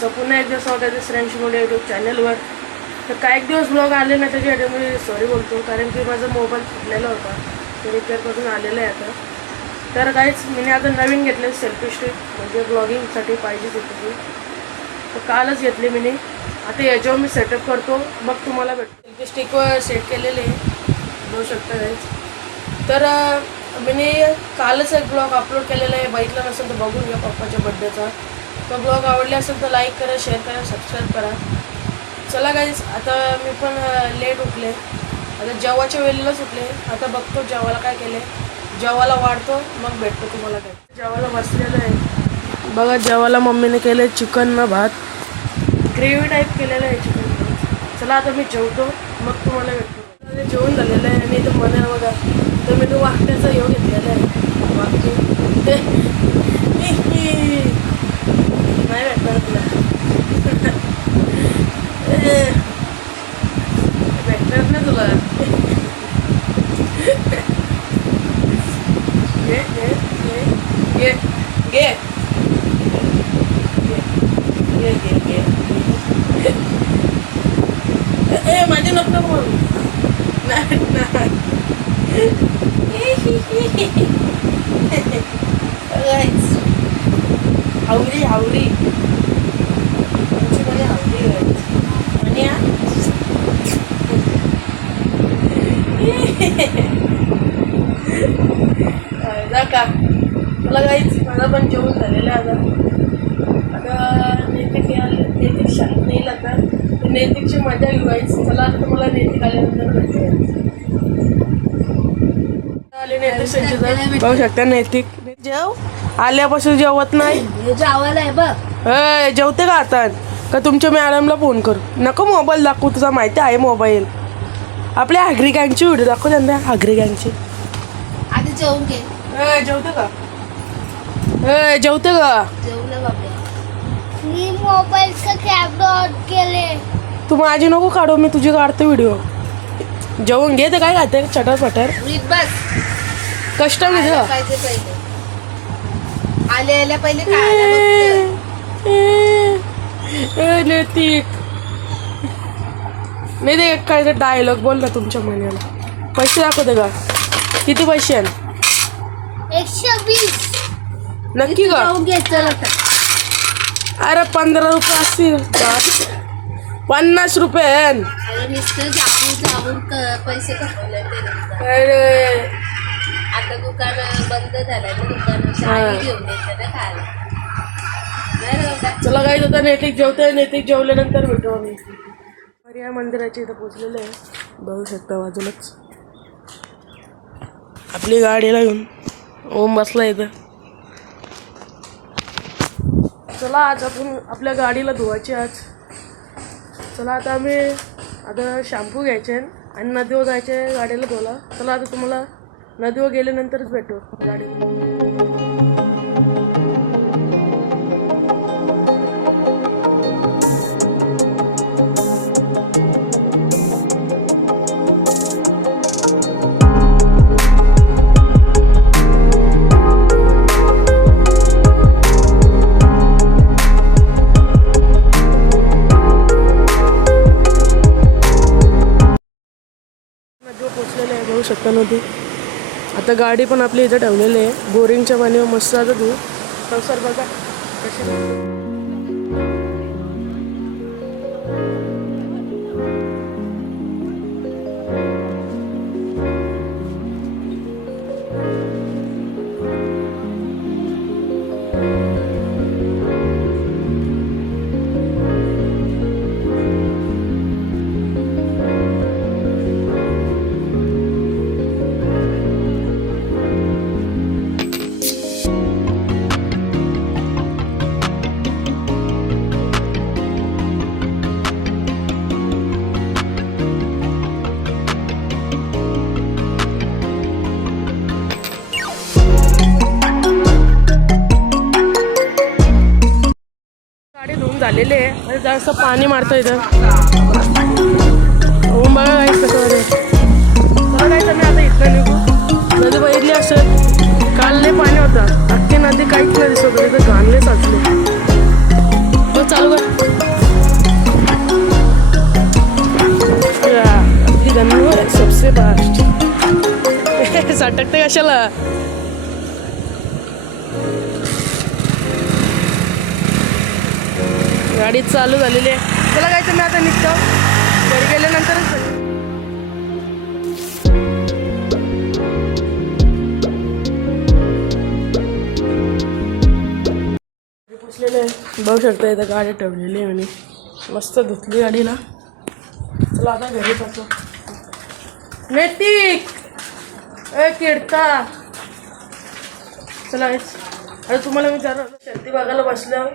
तुमचं पुन्हा एक दिवस स्वागत आहे मुली मोठे यूट्यूब चॅनलवर तर काही दिवस ब्लॉग आले नाही त्याच्यासाठी मी सॉरी बोलतो. कारण की माझा मोबाईल फुटलेला होता. ते रिपेअर करून आलेला आहे आता. तर काहीच मी आता नवीन घेतले सेल्फी स्टिक म्हणजे ब्लॉगिंगसाठी पाहिजे होती ती. तर कालच घेतली मी. आता याच्यावर मी सेटअप करतो. मग तुम्हाला भेटतो सेल्फी स्टिकवर सेट केलेले. बघू शकता काहीच तर मी कालच एक ब्लॉग अपलोड केलेला आहे. बघितला नसेल तर बघून घ्या पप्पाच्या बड्डेचा तो ब्लॉग आवडला असेल तर लाईक करा शेअर करा सबस्क्राईब करा. चला गाईज आता मी पण लेट उठले. आता जेवाच्या वेळेलाच उठले. आता बघतो जेवाला काय केले जेवाला वाढतो मग भेटतो तुम्हाला काय. जेवायला बसलेलं आहे. बघा जेवायला मम्मीने केलं चिकन ना भात. ग्रेव्ही टाईप केलेलं आहे चिकन चला आता मी जेवतो. मग तुम्हाला भेटतो. जेवण झालेलं आहे. आणि तर मध्ये बघा तर मी तो वाकट्याचा योग घेतलेला आहे. वाकटे Imagina o seu mundo. Não, não. Olha isso. हावरी हावरी. आमची म्हणे हावरी guys. म्हणे? काय जा का? मला काहीच मला पण जेवण झालेलं आहे आता. आता नैतिक नैतिक शाळेत येईल आता नैतिकची मजा घेऊ गाईच चला आता तुम्हाला नैतिक आल्यानंतर आले नैतिक पाहू शकता नैतिक. जेव. आल्यापासून जेवत नाही. हे जेवायला आहे बघ. अय जेवते का आता? का तुमच्या मॅडमला फोन करू? नको मोबाईल दाखवू तुझा माहिती आहे मोबाईल आपल्या आगरी गँगची व्हिडिओ दाखव त्यांना आगरी गँगची. आधी जेवून घे. ए जेवते का? ए जेवते का? जेवलं बाबा मी मोबाईलचा कॅमेरा ऑन केले. तू माझी नको काढू मी तुझी काढते व्हिडिओ जेवण घे ते काय खाते? चटर पटर रीत बस. कष्ट घे खायला गं. पाहिजे आले आल्या पहिले नाही ते काय तर डायलॉग बोल ना तुमच्या मनाला. पैसे दाखवते का? किती पैसे आले एकशे वीस. नक्की का? अरे पंधरा रुपये असतील. पन्नास रुपये अरे. आता दुकान बंद झालं दुकान घेऊन येते ना खायला. चला काही आता नैतिक जेवतोय नैतिक जेवल्यानंतर भेटू आम्ही. पर्याय मंदिराच्या इथं पोचलेलं आहे. बघू शकता बाजूलाच. आपली गाडीला घेऊन ओम बसला इथं. चला आज आपण आपल्या गाडीला धुवायची आज. चला आता आम्ही आता शॅम्पू घ्यायचे आणि नदीवर जायचे गाडीला धुवायला. चला आता तुम्हाला नदीवर गेल्यानंतरच भेटू गाडी. आहे शकता नदी. आता गाडी पण आपली इथं ठेवलेली आहे. बोरिंगच्या पाणीवर मस्त आता धू सर बघा. कशी झालेली जास्त पाणी मारतं इथं. होऊन बघा काही कसं वगैरे बघा काय मी आता इथलं निघू. नदी बघितली असत काल नाही पाणी होतं. चला निघतं घरी गेल्यानंतरच जाऊ. आहे बघू शकता इथं गाडी ठेवलेली आहे म्हणे मस्त धुतली गाडीला चला आता घरी जातो. नैतिक! ए किडता चला अरे तुम्हाला मी जरा बघायला बसल्यावर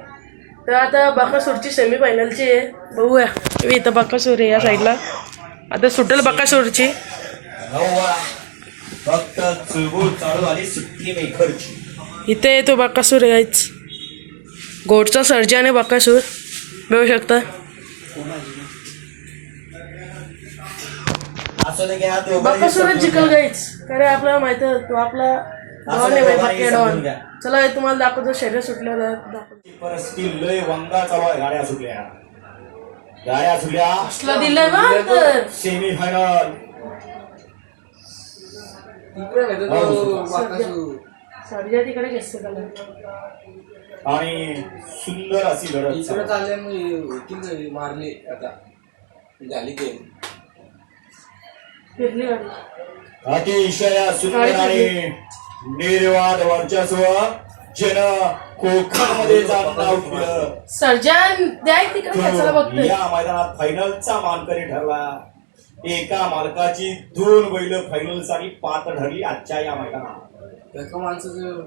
तर आता बाकासूरची सेमी फायनलची आहे. बघूया. मी इथं बाकासूर आहे या साईडला आता सुटेल बाकासूरची. इथे येतो बाकासूर यायच गोडचा सर्जा आणि बाकासूर. मिळू शकता. असं चिखल बाकासूरच जिकल गाईच कारण आपल्याला माहिती तो आपला बाकी डॉन चला हे तुम्हाला दाखवतो शरीर दाखवतो. लय वंगा चालू आहे गाड्या सुटल्या. गाड्या सुटल्या. असला दिलंय बा तर सेमी फायनल सर्जा तिकडे घेतलं त्याला आणि सुंदर अशी लढत इकडे चालू. मारले आता. झाली ते फिरली गाडी. अतिशय सुंदर आणि निर्वाद वर्चस्व जन कोकणामध्ये जाऊन नाव ठेवलं सर्जन द्याय तिकडे बघतोय. या मैदानात फायनलचा मानकरी ठरला. एका मालकाची दोन बैल फायनलसाठी पात्र ठरली आजच्या या मैदानात. एका माणसाचं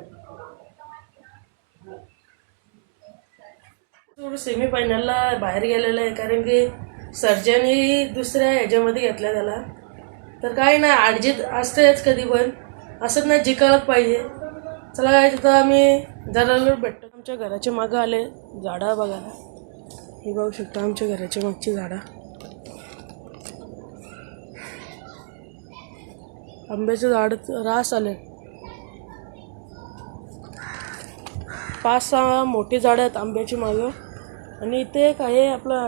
सेमी फायनलला बाहेर गेलेला आहे कारण की सर्जनही दुसऱ्या ह्याच्यामध्ये घेतला त्याला. तर काही नाही अडजित असतेच कधी पण. असंच नाही जिंकायलाच पाहिजे. चला काय तिथं आम्ही जरा भेटतो. आमच्या घराच्या मागं आले झाडं बघायला. हे बघू शकता आमच्या घराच्या मागची झाडं. आंब्याचं झाड रास आले. पाच सहा मोठी झाडं आहेत आंब्याची मागं. आणि इथे एक आहे आपला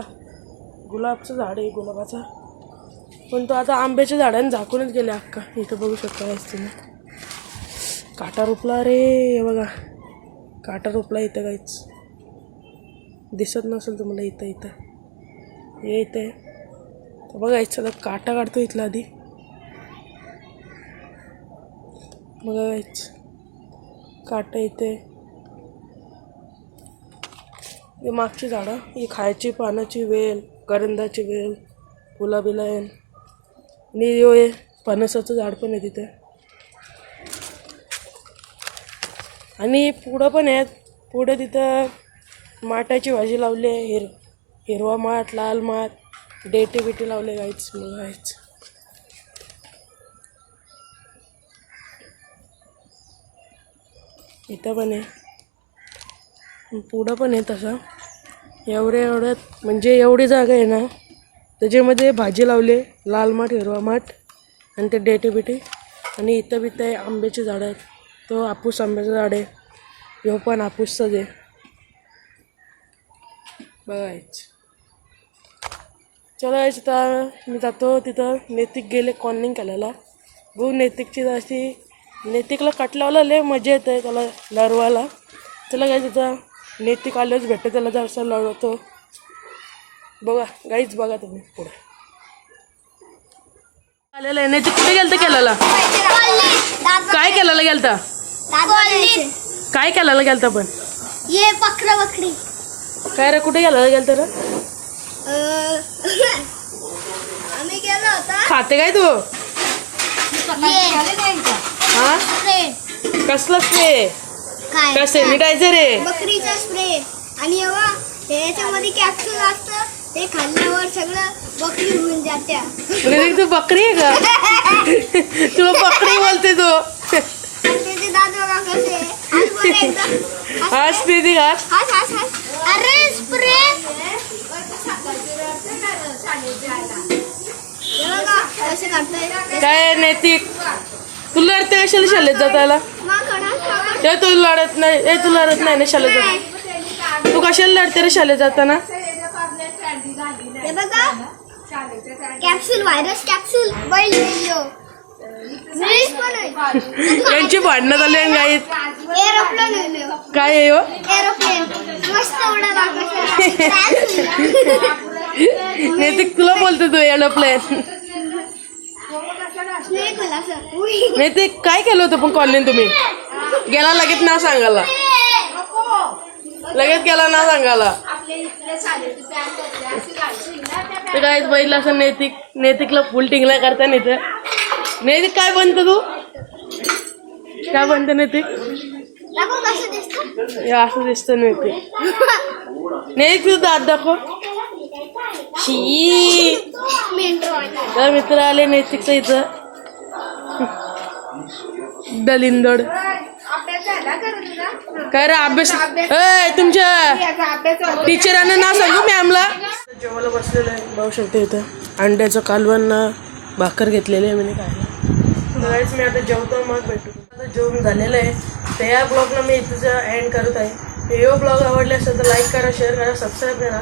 गुलाबचं झाड आहे गुलाबाचा. पण तो आता आंब्याच्या झाडाने झाकूनच गेले अक्का इथं बघू शकता गाईस तुम्ही. काटा रुपला रे हे बघा. काटा रुपला इथं काहीच दिसत नसेल तुम्हाला इथं इथं. हे इथं तर बघा इथं काटा काढतो इथला आधी. बघा गाईच काटा इथे हे मागची झाडं ही खायची पानाची वेल करंदाची वेल फुला बिला येईल आणि ह्यो हे फणसाचं झाड पण आहे तिथे. आणि पुढं पण आहेत. पुढं तिथं माठाची भाजी लावली आहे. हिर हिरवा माठ लाल माठ डेटे बिटे लावले गायच मग गायच इथं पण आहे. पुढं पण आहे तसं. एवढ्या एवढ्यात म्हणजे एवढी जागा आहे ना त्याच्यामध्ये भाजी लावले लाल माठ हिरवा माठ आणि ते डेटे बिटे. आणि इथं बिथं आहे आंब्याची झाडं आहेत. तो हापूस आंब्याचं झाड आहे. ह्यो पण हापूसचाच आहे. बघायच. चला यायचं तर मी जातो तिथं. नैतिक गेले कॉर्निंग केल्याला बघू नैतिकची अशी नैतिकला कटलावला लय मजा येते त्याला लढवायला चला काय तिथं नैतिक आल्याच भेटतं त्याला जरासं लढवतो बघा गाईच बघा तुम्ही पुढे. आलेलं आहे. नैतिक कुठे गेलतं केल्याला? काय केल्याला गेलता? काय केल्याला गेलता पण? ये बकरा बकरी. काय रे कुठे गेला गेलता रे? आम्ही गेलो होता. खाते काय तू? हा? स्प्रे. कसला स्प्रे? काय? सॅनिटायझर आहे? बकरीचा स्प्रे. आणि याच्यामध्ये कॅप्सूल असतं. ते खाल्ल्यावर सगळं बकरी होऊन जात्या. तू बकरी आहे का? तुला बकरी बोलते तू. हस हस हस अरे स्प्रे काय नैतिक तुला लढते कशाला शाळेत जाताला ते तू लढत नाही ए तू लढत नाही ना शाळेत जात तू कशाला लढते रे शाळेत जाताना हे कॅप्सूल व्हायरस कॅप्सूल बैल यांची भांडणं झाली आणि गाईत काय आहे हो? नैतिक तुला बोलतो तू एरोप्लेन. नैतिक काय केलं होतं पण कॉलनीत तुम्ही? गेला लगेच ना सांगायला. लगेच गेला ना सांगायला. ते काय बैल असं नैतिक नैतिकला फुल टिंगला करता नाही नैतिक काय बनतं तू? काय बनतं नैतिक दाखव कसं दिसतं. हे असं दिसतं नैतिक नैतिक तुझं दात दाखव. शी. तर मित्र आले नैतिकचं इथं. दलिंदोड. काय रे अभ्यास तुमच्या टीचरांना नाव सांगू मॅमला? जेवायला बसलेलं आहे पाहू शकते इथं. अंड्याचं कालवण भाकर घेतलेली आहे मी खायला मी आता जेवतो मग भेटू. आता जेवण झालेलं आहे तर या ब्लॉगला मी इथं एंड करत आहे. व्हिडिओ ब्लॉग आवडले असेल तर लाईक करा शेअर करा सबस्क्राईब करा.